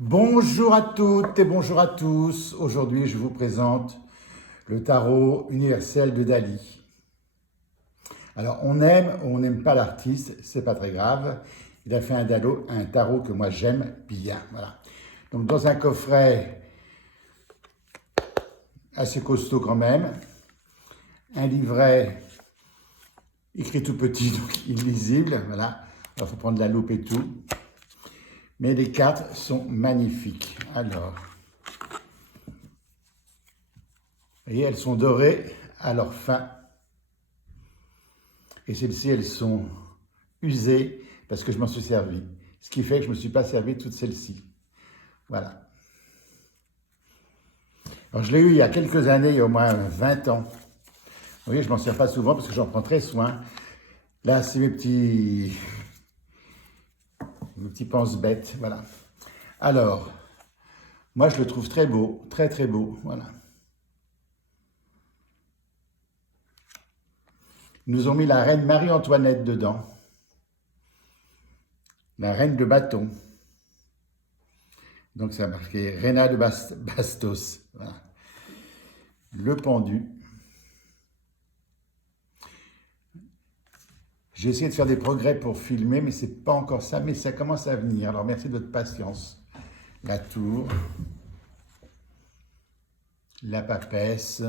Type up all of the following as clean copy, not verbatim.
Bonjour à toutes et bonjour à tous. Aujourd'hui, je vous présente le tarot universel de Dali. Alors, on aime ou on n'aime pas l'artiste, c'est pas très grave. Il a fait un tarot que moi j'aime bien. Voilà. Donc, dans un coffret assez costaud quand même, un livret écrit tout petit, donc illisible. Voilà. Il faut prendre la loupe et tout. Mais les cartes sont magnifiques. Alors, vous voyez, elles sont dorées à leur fin. Et celles-ci, elles sont usées parce que je m'en suis servi. Ce qui fait que je ne me suis pas servi de toutes celles-ci. Voilà. Alors, je l'ai eu il y a quelques années, il y a au moins 20 ans. Vous voyez, je ne m'en sers pas souvent parce que j'en prends très soin. Là, c'est mes petits pense-bêtes. Voilà. Alors, moi, je le trouve très beau, très très beau. Voilà. Ils nous ont mis la reine Marie-Antoinette dedans. La reine de bâton. Donc, ça a marqué Reina de Bastos. Voilà. Le pendu. J'ai essayé de faire des progrès pour filmer, mais c'est pas encore ça, mais ça commence à venir. Alors merci de votre patience. La tour, la papesse,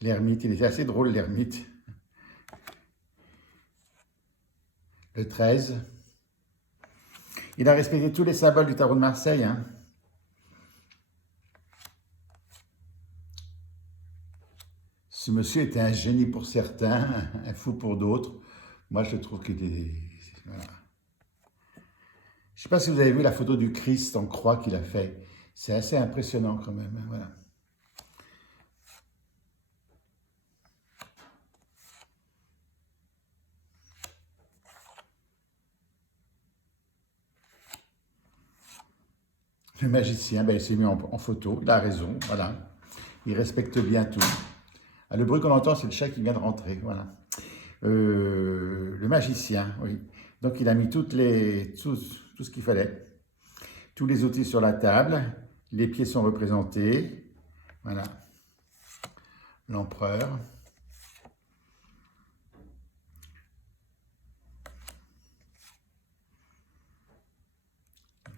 l'ermite, il était assez drôle l'ermite. Le 13. Il a respecté tous les symboles du tarot de Marseille. Hein. Ce monsieur était un génie pour certains, un fou pour d'autres. Moi, je trouve qu'il est... Voilà. Je ne sais pas si vous avez vu la photo du Christ en croix qu'il a fait. C'est assez impressionnant quand même. Hein, voilà. Le magicien, ben, il s'est mis en photo, il a raison, voilà. Il respecte bien tout. Ah, le bruit qu'on entend, c'est le chat qui vient de rentrer, voilà. Le magicien, oui. Donc il a mis tout ce qu'il fallait. Tous les outils sur la table, les pieds sont représentés, voilà. L'empereur.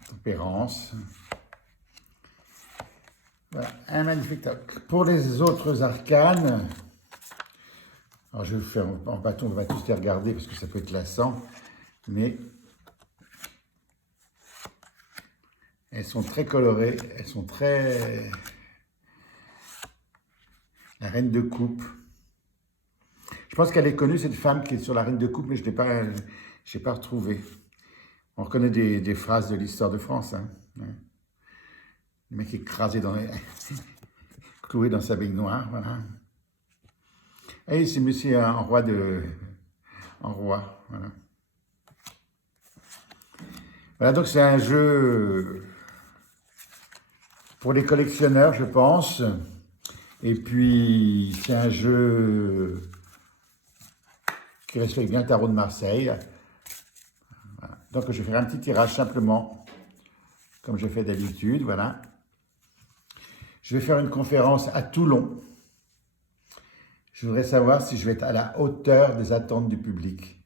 Tempérance. Voilà, un magnifique toc. Pour les autres arcanes, alors je vais vous faire en bâton, on va tous les regarder parce que ça peut être lassant, mais elles sont très colorées, elles sont très... La reine de coupe. Je pense qu'elle est connue, cette femme qui est sur la reine de coupe, mais je n'ai pas retrouvé. On reconnaît des phrases de l'histoire de France. Hein. Le mec écrasé cloué dans sa baignoire, voilà. Et c'est monsieur en roi voilà. Voilà, donc c'est un jeu pour les collectionneurs, je pense. Et puis, c'est un jeu qui respecte bien le tarot de Marseille. Voilà. Donc, je vais faire un petit tirage simplement, comme je fais d'habitude, voilà. Je vais faire une conférence à Toulon. Je voudrais savoir si je vais être à la hauteur des attentes du public.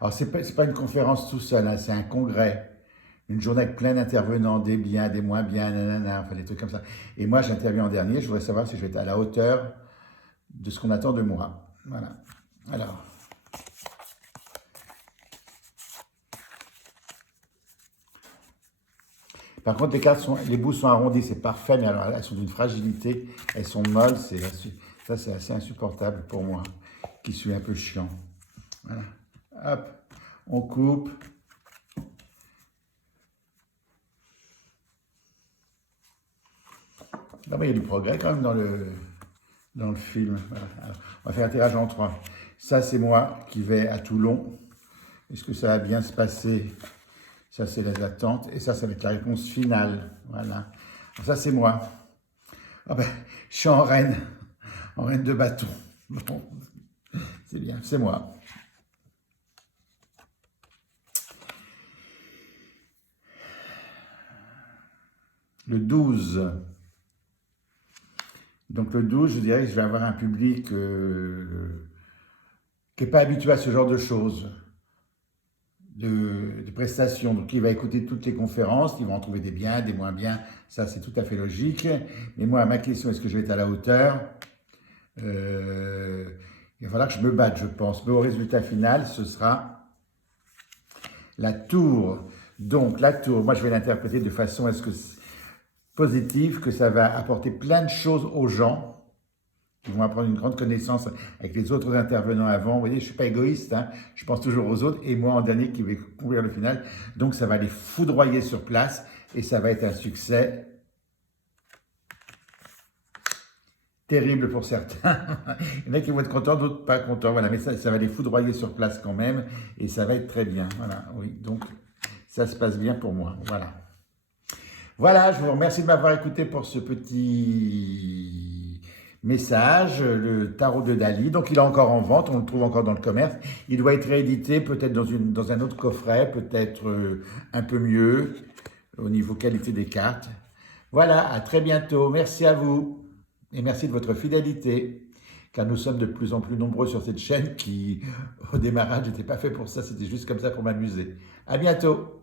Alors, ce n'est pas une conférence tout seul, hein, c'est un congrès. Une journée avec plein d'intervenants, des biens, des moins biens, nanana, enfin des trucs comme ça. Et moi, j'interviens en dernier. Je voudrais savoir si je vais être à la hauteur de ce qu'on attend de moi. Voilà. Alors. Par contre, les bouts sont arrondis, c'est parfait, mais alors elles sont d'une fragilité, elles sont molles, ça c'est assez insupportable pour moi, qui suis un peu chiant. Voilà. Hop, on coupe. Ah ben, il y a du progrès quand même dans le film. Voilà. Alors, on va faire un tirage en trois. Ça, c'est moi qui vais à Toulon. Est-ce que ça va bien se passer? Ça, c'est les attentes. Et ça va être la réponse finale. Voilà. Alors, ça, c'est moi. Ah ben, je suis en reine de bâton. Bon. C'est bien, c'est moi. Le 12. Donc le 12, je dirais que je vais avoir un public qui n'est pas habitué à ce genre de choses, de prestations. Donc il va écouter toutes les conférences, il va en trouver des biens, des moins bien, ça c'est tout à fait logique. Mais moi, ma question, est-ce que je vais être à la hauteur? Il va falloir que je me batte, je pense. Mais au résultat final, ce sera la tour. Donc la tour, moi je vais l'interpréter de façon à ce que positive, que ça va apporter plein de choses aux gens qui vont apprendre une grande connaissance avec les autres intervenants avant. Vous voyez, je ne suis pas égoïste, hein, je pense toujours aux autres, et moi en dernier qui vais couvrir le final. Donc ça va les foudroyer sur place, et ça va être un succès terrible pour certains. Il y en a qui vont être contents, d'autres pas contents, voilà, mais ça va les foudroyer sur place quand même, et ça va être très bien, voilà, oui, donc ça se passe bien pour moi, voilà. Voilà, je vous remercie de m'avoir écouté pour ce petit message, le tarot de Dali. Donc il est encore en vente, on le trouve encore dans le commerce. Il doit être réédité peut-être dans un autre coffret, peut-être un peu mieux au niveau qualité des cartes. Voilà, à très bientôt. Merci à vous et merci de votre fidélité. Car nous sommes de plus en plus nombreux sur cette chaîne qui, au démarrage, n'était pas fait pour ça, c'était juste comme ça pour m'amuser. À bientôt.